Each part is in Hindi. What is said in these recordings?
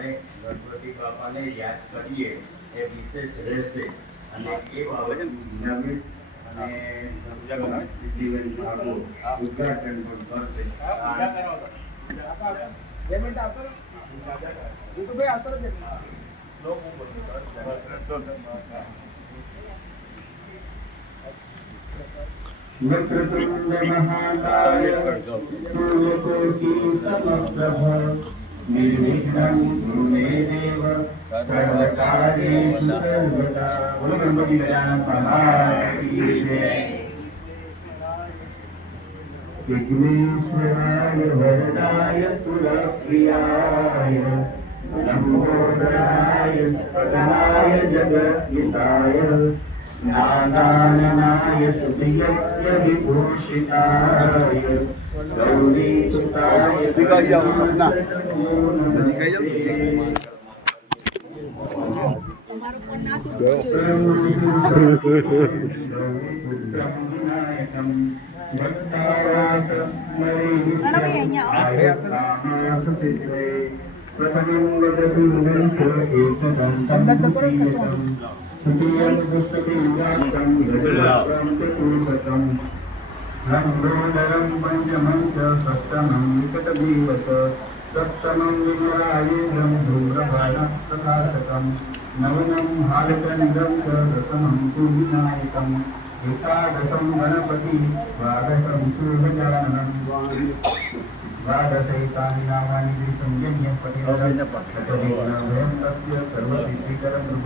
આપણે ગણપતિ બાપાને યાદ કરીએ એ વિશેષ રહેશે અને એ બાબત નવીન અને જીવન બાબુ ઉદ્ઘાટન પણ કરશે બે મિનિટ આવતો રહો. જીતુભાઈ આવતો રહો બે મિનિટ. वक्रतुण्ड महाकाय सूर्यकोटि समप्रभ निर्विघ्नं कुरु मे देव सर्वकार्येषु सर्वदा विघ्नेश्वराय वरदाय सुरप्रियाय लम्बोदराय सकलाय जगद्हिताय। नागाननाय सुधियज्ञ विभूषिताय गौरीसुताय प्रथमं वदतु पुस्तकं वाक्यं गजवक्त्रं चतुर्थकम् लम्बोदरं पञ्चमं च सप्तमं विकटजीवत सप्तमं विमलायुधं धूम्रपाणः तथाशकम् नवमं हालचन्द्रं च दशमं तु विनायकम् एकादशं गणपति द्वादशं सूर्यजाननम् द्वादशैतानि नामानि संयम्य पठेतभयं तस्य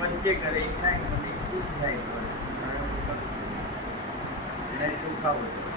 మంచి గరీక్ష ఇంకా మీకు పూర్తి అయింది నేను చూసుకోవచ్చు